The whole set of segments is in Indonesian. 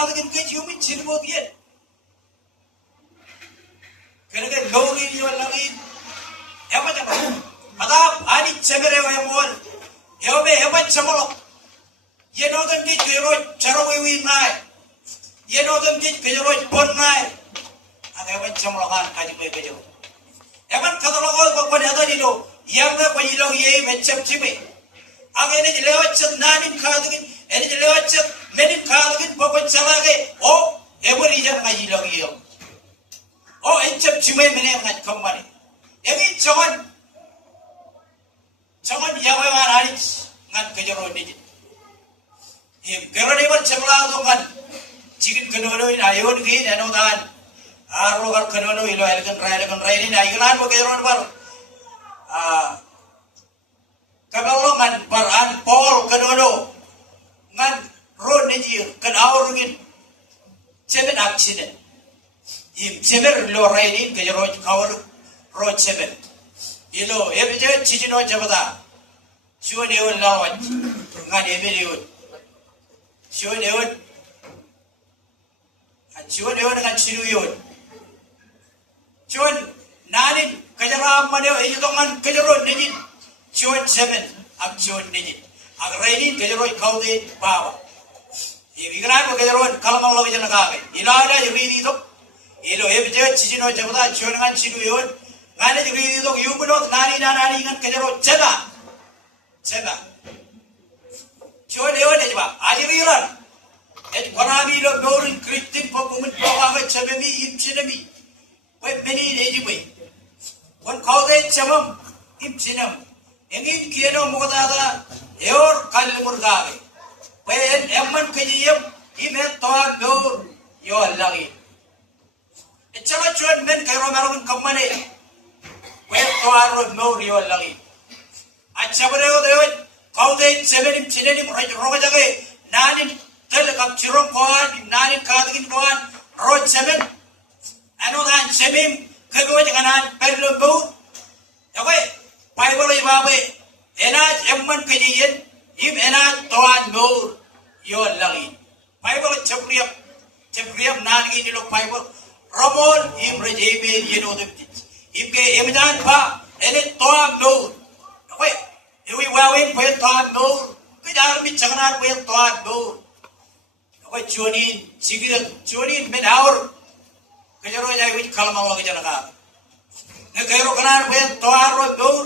kaadagin ke human sinmo diye kenege lori ni lagi ema jaba adap ani chemere wa mor yobe ema chamolo yenodan ki kero charawi wi nai yenodan ki kero pon nai aga ema chamolo kan kaji be kejo eman kadalo ko ko ne adani lo yanga ko yilo ye mecham chime aga ne lewach nanin kaadagin ene lewach menin kaadagin pokon salage o ebori jan ngaji lo yo o encham chime mene ngat kamari emi chawan yawa ngari ngat kejero ni em gerone ban chamla do kan chikin kenono ina ayon gi nano dan aro gar kenono ilo elgan rai ni ayulan bo geron bar kagalongan bar an pol kenono ngan road ni jir kan awrugin seven accident im sever lo rai ni kejero kawar road seven ilo ebje chijino jabada chuan ewan lawan ngan emeliun chuan ewan ngan chiruyun chuan nanin kajara maneo ejutongan kajaro nijin chuan seven ak chuan nijin ak rainin kajaro kaude bawa ibigran ko kajaro kalamang lawi jana kage ilada yuri to ilo ebje chijino jabada chuan ngan chiruyun ngane yuri to yubunot nani ngan kajaro jaga chuan ewan ejba ajiriran et konami lo dorin kritin pokumun pokaga chabemi imchinami we meni lejiwe wan kaude chabam imchinam engin kieno mogada eor kalmurgave we emman kajiyam ime toa dor yo lagi et chama chuan men kairo marun kamane we toa ro nor yo lagi achabre o kaude sevenim chinenim rojage nanin tel kap chirom koan nanin kadgin koan roj seven anodan semim kego jangan perlo bu yawe bible ibabe enaj emman kejiyen im enaj toan nur yo lagi bible chapriap nan ini lo bible romol im rejebe yeno debit im ke emjan pa ene toan nur yawe Ewi wawin pwede toan nur kejar mi changanar pwede toan nur yawe chuanin men aur kejaro jai wich kalamang lagi janaka ne kejaro kanar pwede toan ro nur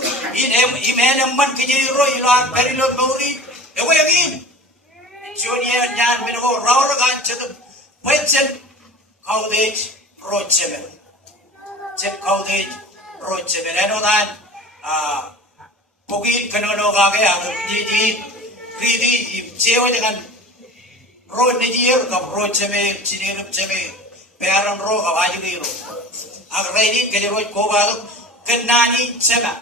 imen emman kejiro ilan perilo nuri yawe yagin chuanian nyan men ho rawr gan chedum pwede chen kaudej rochebe eno dan Pogin kanono kage ang di pridi cewa dengan road ni jir kap road ceme cinirup ceme peran ro kap aju giro ag ready kele road ko balu kenani cema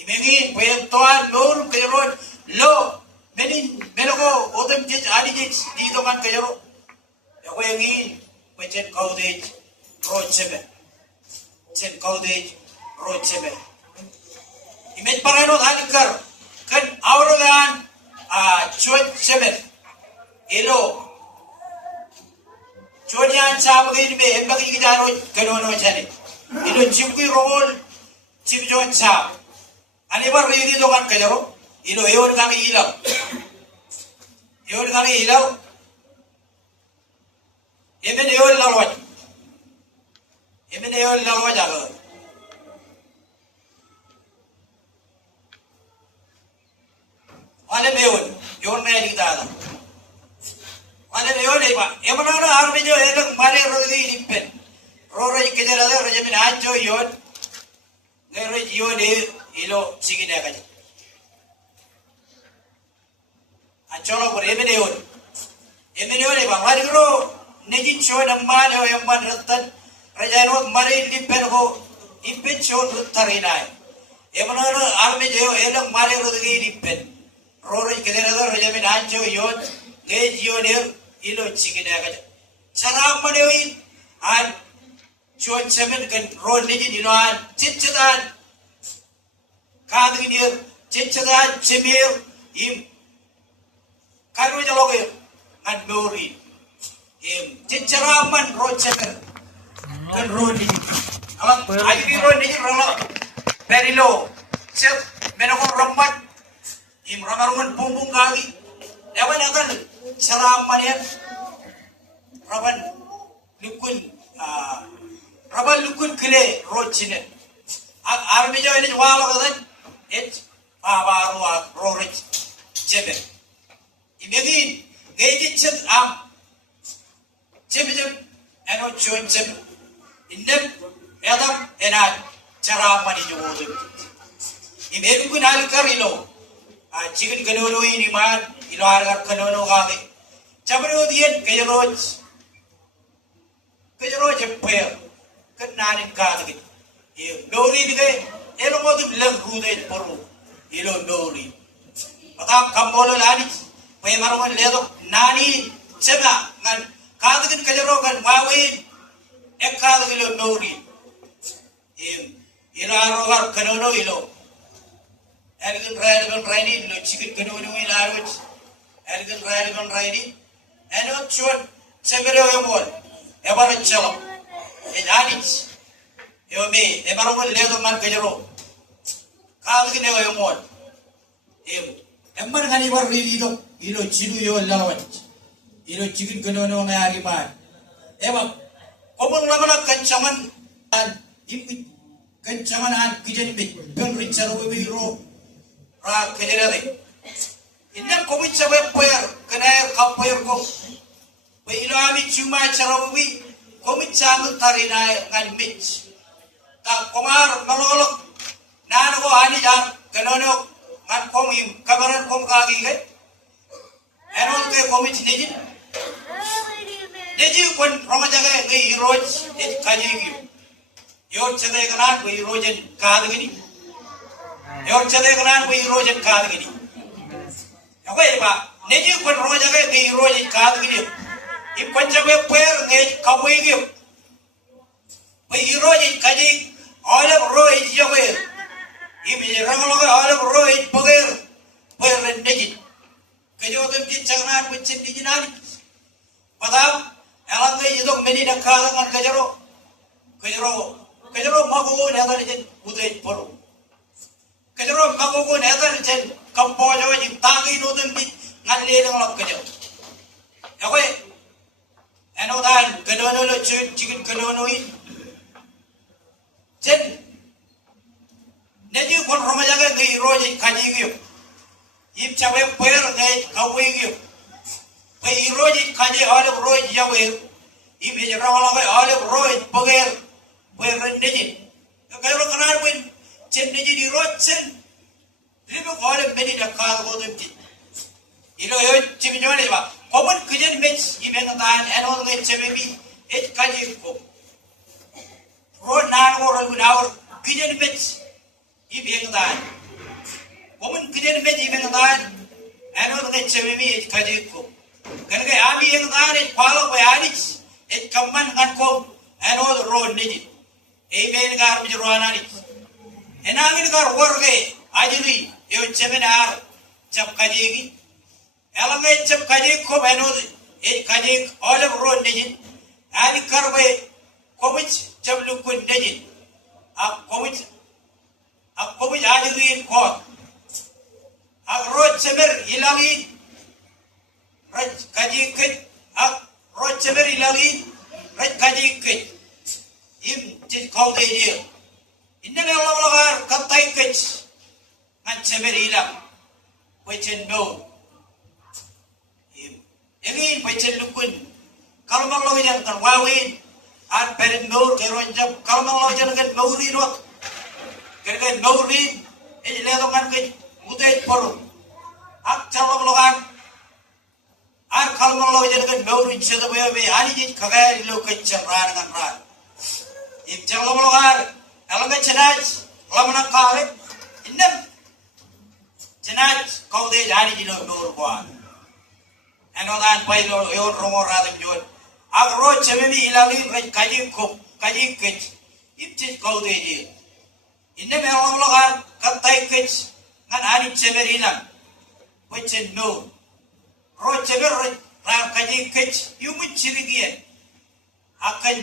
imengi pem toan nur kele road lo menoko odem jej adi jej di dokan kele ro ya ko yangi pencet kaude road ceme image parano dhanikar kan aurogan chuan seven elo chuanian sabagin be embagi gidaro kanono chane elo chimki rol chimjon sab ani bar riri dokan kajaro elo eon kami ilaw emen eon lalwaj aga Wale meon, yon me aligtada. Wale meon iba. Emana arme jo elak mare rogi lippen. Roro ikejara da rojamin anjo yon. Ngero yon ilo sigine kaje. Ancholo por emeneon iba. Mari ro nejin show namale o yamban rattan. Rajano mare lippen ho impen show ruttarinai. Emana arme jo elak mare rogi lippen. Roro ikederado rojamin anjo yon gej yon ilo chigine kaje charam manewi an chuan semen kan ro nijin ilo an chichadan kadginir chichadan chemir im karu jaloge an bori ceraman roceker kan rodi alam ajri rodi rolo perilo set menako rompat im ramarungan bumbung kali ewan akan ceraman ya raban lukun kile rocine army jo ini walo kan et baru rorich cebe imegi geji cet am cebe eno chon cebe indem edam enat cara mani jo imegi kun hal karilo chicken kanono ini man ilo harga kanono kage cabro dien kejroj peer kenanin kage dori dige elo modum leg rude poru ilo dori patam kambolo lani pe marongan ledo nani seba ngan kadagin kajaro kan wawin ek kadagin ilo dori ilo arogar kanono ilo elgin raini ilo chicken kanono ilo aroj elgin raini eno chuan sebero yomol ebara chalo enanich yomi ebarongol ledo man kajaro kadagin yomol emman ngani war rido ilo chidu yo lawat ilo chicken kanono ngari man eba omon lamana kanchaman an impi kanchaman an kijani be gan richaro biro ra kejerade inna komi chabe poyar kana kapoyar ko be ilo ami chuma charawi komi chamu tarina ngan mich ta komar malolok nan ko ani jan kanono ngan komi kabaran kom kagi ke enon ke komi neji kon romajaga ngai roj et kaji gi yor chade kanan bai rojen kaad gini yor chade kanan bai rojen kaad gini apa ba neji kon romajaga ngai rojen kaad gini I panjabe per ngai kabui gi bai rojen kaji all of roj jawe I bi rangaloga all of roj pager per neji kajo dem ki chagnan buchin dijinani padam elangai idok meni nakala ngan kajaro mago nedar jen udai poru kajaro mago nedar jen kampo jawa jin tangi nodem di ngan le ngolak kajaro yawe eno dan kanono lo chicken kanono in jen neji kon romajaga ngai roje kaji gi yip chawe per ngai kawi gi bai roje kaji all of roje jawe ibe rawala all of roje pager bai rendeji kairo kanar win chen neji di rochen ribu all of many da ka go dem ti ilo yo chimi jone ba common kijen mech ibe ngan anol ngai chemi et kaji ko ro nan go ro nawr kijen mech ibe ngan common kijen mech ibe ngan anol ngai chemi et kaji ko karena ami yang ngan palo bayani et kamman ngan ko anol ro neji Amen gar bijruana ni enangin gar warge ajri yo seminar jab kajegi elangai jab kaje ko beno e kaje all of road ni ani karwe komich jab lukun ni a komich ajri ko a road semer ilangi raj kaje ke a road semer ilangi raj kaje ke im tin kau de dia inna me Allah lagar katai kech ngan semerila pechen do im engin pechen lukun kalau mang lo yang terwawin an peren do keronjam kalau mang lo jangan kan mauri ro kan mauri e le do kan ke mutai poru ak chalo lagar ar kalau mang lo jangan kan mauri cheda be ani ji khagai lo ke chara ngan ra If Jalomologar, Alanga Chanaj, Lamana Kare, in them Chanaj, Kode Jani Dorwan. And on that by your Romo Radam Jod. Agro Chemini Ilali, Kaji Cook, Kaji Kitch, if tis Kode. In them Alomologar, Katai Kitch, and Ani Cheverina, which is no. Rochever, Kaji Kitch, you would chiri again. akan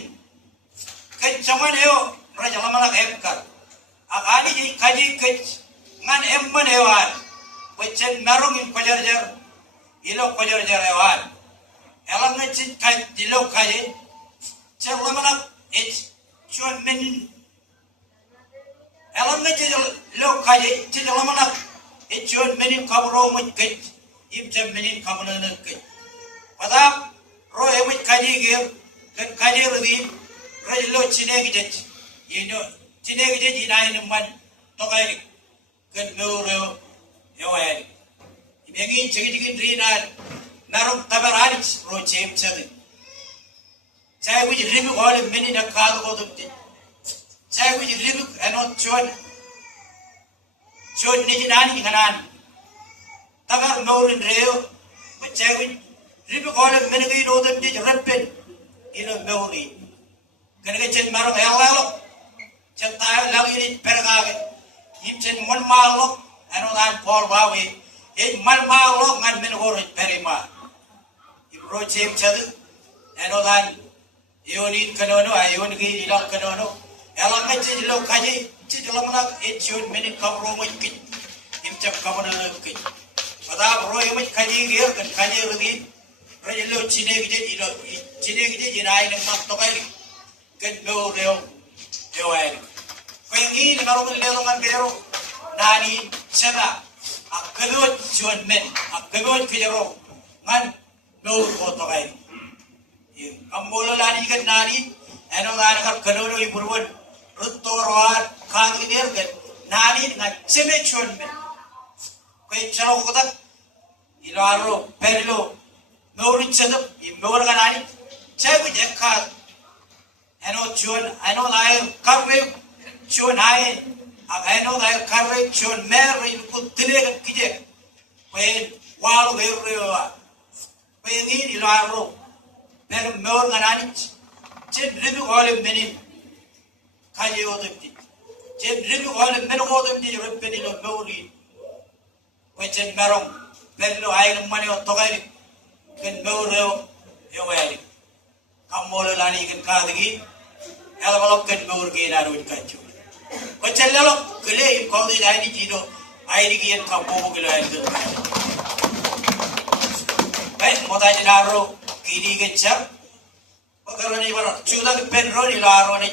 kencaman eo raja lamana ekar akani ji kaji kech ngan emman ewan wechen marung in kojar-jar ilo kojar-jar ewan elang ngecit kaj dilo kaji cer lamana et chuan menin elang ngecit lo kaji cit lamana et chuan menin kabro mut kech im cem menin kabro kech padam ro emit kaji gir kan kaji rudi rajlo cine gijet yino cine gijet inain man tokai kan meuro yoel ibengi jigi drinan narum tabarani ro cem chadi cai wuji ribu gole meni na kaadu ko dukti cai wuji ribu anot chon ni nani nganan tabar meurin reo cai wuji ribu gole meni gi no dem di reppen ilo meuri kan chen marung elalo chen tayo lagi ni pergage yim chen mon malo ano dan pol bawi e mal malo ngan men horo perima ibro chem chadu ano dan yoni kanono ayoni gi ilak kanono elang ngechi lo kaji chi lamana e chun men kabro mo kit im chem kabro lo kit pada bro yom kaji gi kan kaji rudi rajlo chine gi ilo chine gi jinai ne mat to kai kan meuro yoel Pengi naruh lelong kan bero nani seda akbebot juan men akbebot kejero ngan no foto kai ambolo lani kan nani eno nani kan kenono iburwon rutorwan kan gider kan nani ngan seme juan men koi charo kota ilaro perlo meuri sedap imeur kan nani cewek jekat eno juan eno lain karwe chuan hai agano dai karre chuan meri kutile kije pen walu berwa pen ni laro per mor ganani chen ribu gole meni kaje odemti chen ribu gole men odemti reppeni lo mori chen marong per lo ai mane togai ken moro yo wali kamolo lani ken kadigi ela balok ken mor ke na ro kachu Kecelalu kelih kau tidak ini jido air kian kampung kelih itu. Baik, mau tanya naro kini kecap. Perkara ni baru sudah kepenro ni laro ni.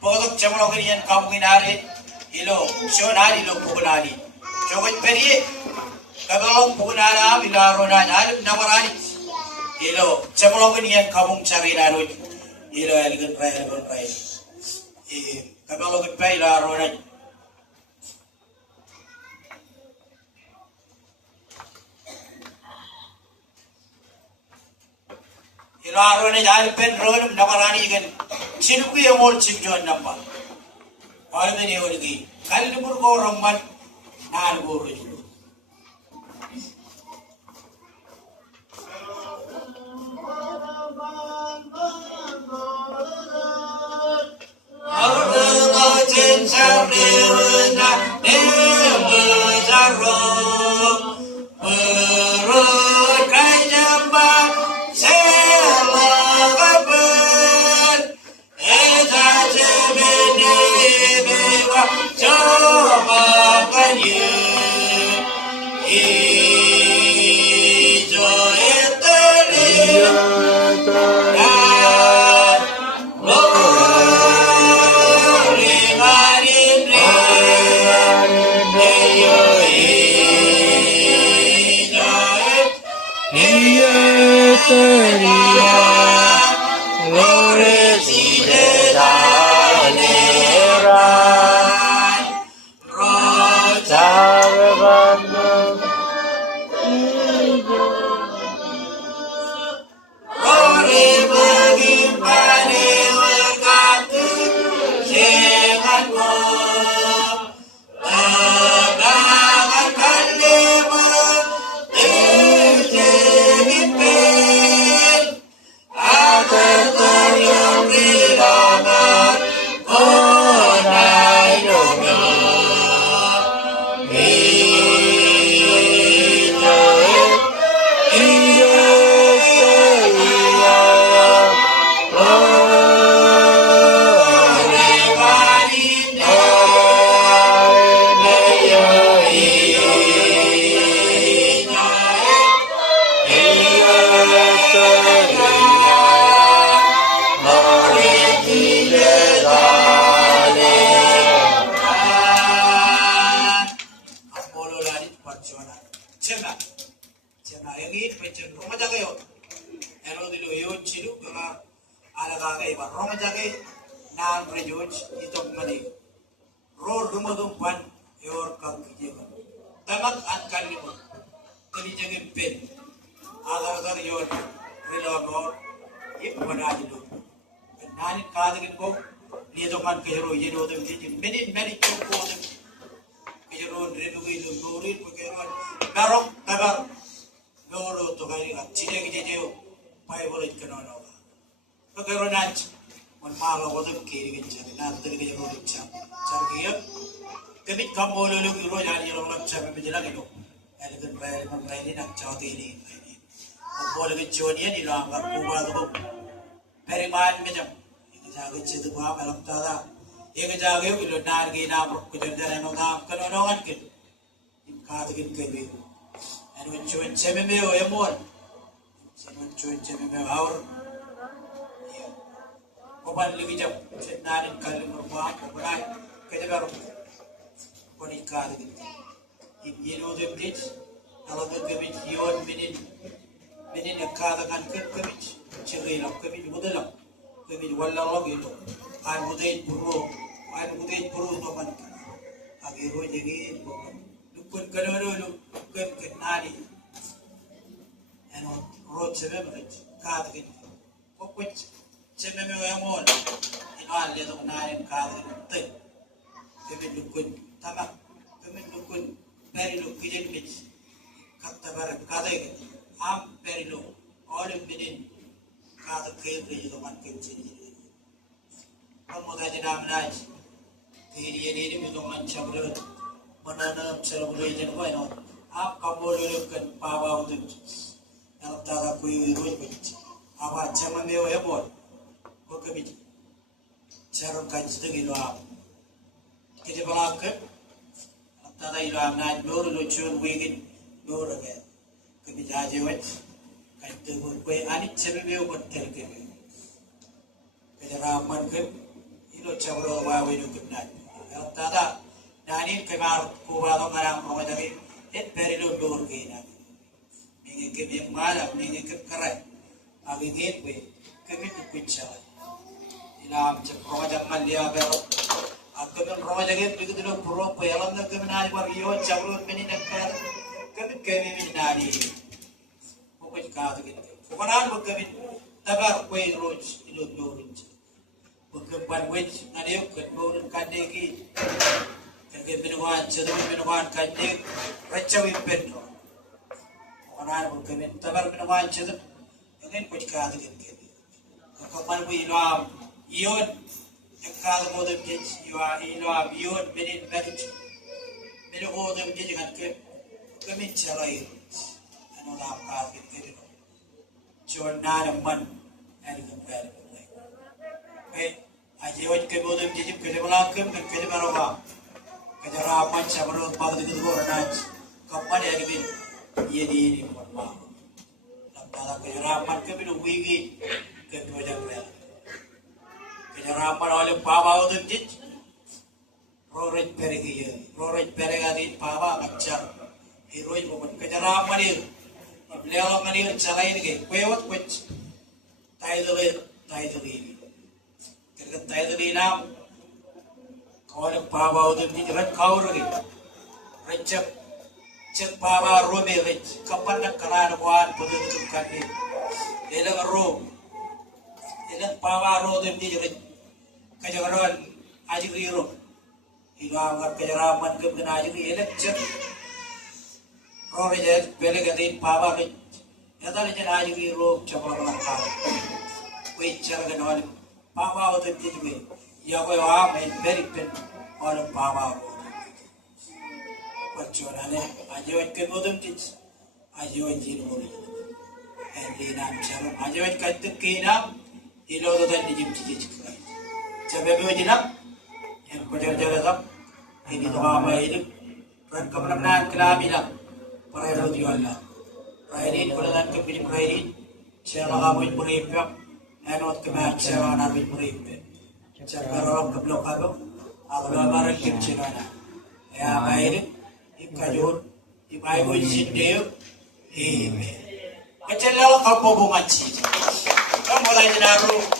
Pokok cemalo kian kampung nari ilo sionari ilo pukulani. Coba peri kalau pukulana bilaro nani alim nawarani ilo cemalo kian kampung cari naro ilo eligen pray. Kalau kita pilih orang ilaron ni jadi pen ron namarani kan ciluku yang mau cipjuan nampak orang ini orang ini kali ni buruk orang man nan buruk juga Terima Apollo lari perjuangan. Cema yang ini macam rumah jaga yo. Ero dulu yo cilu kena ala kaga iba rumah jaga nan prejoj itu mani. Road rumah tu pan yor kang kijiba. Tamak angkal ni pun. Tadi jaga pen. Agar yor relor itu pada dulu. Nani kaga kita dia tu kan kejero ye do tu meni cukup tu. Kejero redu itu norit kejero barok tabar loro to kali cile kejejo pai boleh kena nawa. Kejero nanti man malu waktu kiri kejar nanti kejero dicap cari kami kamu lalu kiro jadi orang cap berjalan itu. Ada kan bayar ini nak cawat ini. Boleh kecuali ni lah angkat kubah tu periman macam. Jaga citu buah malam tada. Ia jaga itu lo nargi nama kejar-kejar yang orang kenal kan. Kata kita kebir. Anu cuci cememe o emor. Cuci cememe awur. Kopan lagi jam. Senarin kali berbuah keberai. Kerja baru. Koni kata kita. Ini lo tu bridge. Kalau tu kebir ion minin kata kan kebir. Cerai lah kebir muda lah. Kami wallah gitu, kan budaya puru tu kan, akhirnya jadi luput kalau luput kenari, anu road sebab kat gitu, pokok sebab yang mana, ini hal dia tu kenari kat gitu, kami luput tamak, kami luput peri luput kijin kata barang kata gitu, peri luput, orang binin kata kebiri itu man kecil. Kamu dah jadi amnaj. Ini itu man cabrut. Mana cabrut itu apa itu? Kamu lulukan pawa untuk yang tak kui rujuk. Apa zaman dia ya bol? Kau kebij. Carum kaji tu gitu am. Kita balap ke? Tak ada ilu amnaj. Baru lucu weekend baru lagi. Kebij aja wet. Itu kue anik cememe buat terkebir. Kejaraman ke, ilo cawro wawe itu kenal. Kalau tada, nani kemar kuwalo ngarang rumah jadi, perlu dor kena. Mingi kemi malam, mingi kekerai, agi kue, kemi tu kucai. Ilam cek rumah jaman dia ber, aku kan rumah jadi begitu dulu pura pelan nak kemi nani baru iyo cawro meni nakar, kemi nani. Pokok kata gitu. Pokoknya bukan tabar kue roj itu dorong. Bukan banwet ngadeu ket dorong kadegi. Kerja minuman, sedang minuman kadeg, racawi petro. Pokoknya bukan tabar minuman sedang, ini kue kata gitu. Kapan kue ilam ion, yang kata modem jadi ilam ion benin benin. Benin modem jadi kan kami cerai. Anu nampak gitu. Cuman man, ada kembali. Aje wajib kebodem jijib kerja belakang dan kerja baroba. Kerja rapan sabarut pada itu orang kapan dia kebin? Ia di ini pun mah. Lampala kerja rapan kebin wigi kerja jaga. Kerja rapan oleh papa itu jij. Roret peregi papa macam. Hero itu pun kerja rapan itu. Beliau menir cara ini kuat tahu ini. Kerana tahu ini nam kau nak papa itu ni rat kau lagi. Rancak cek papa rome rac kapan nak kerana buat pada itu kan ni. Elang rom, elang papa rom itu ni rac kajaran ajri rom. Ilang kajaran kena ajri elang cek. Orang jadi beli ganti papa ni, ya tadi jadi ajri rom coba melangkah. Kue cara kenal papa itu jadi, ya kue main very pen orang papa. Perjuangan ni, aja ke bodem tic, aja jiru ni. Henry nam cara, aja kata kena, ilo tu tadi jim cici cikai. Coba beli jinap, yang kerja tak, ini tu apa ini, kan kebenaran kelaminan. Perayaan jualan, perayaan ini kalau nak kebeli perayaan Siapa kamu beripe, enot kemat siapa nabi beripe. Siapa orang keblok kamu, aku lebaran kecilana. Ya baik, ikajur, ibai ujindeo, ime. Kecil kalau kau bobo macam, kamu mulai naruh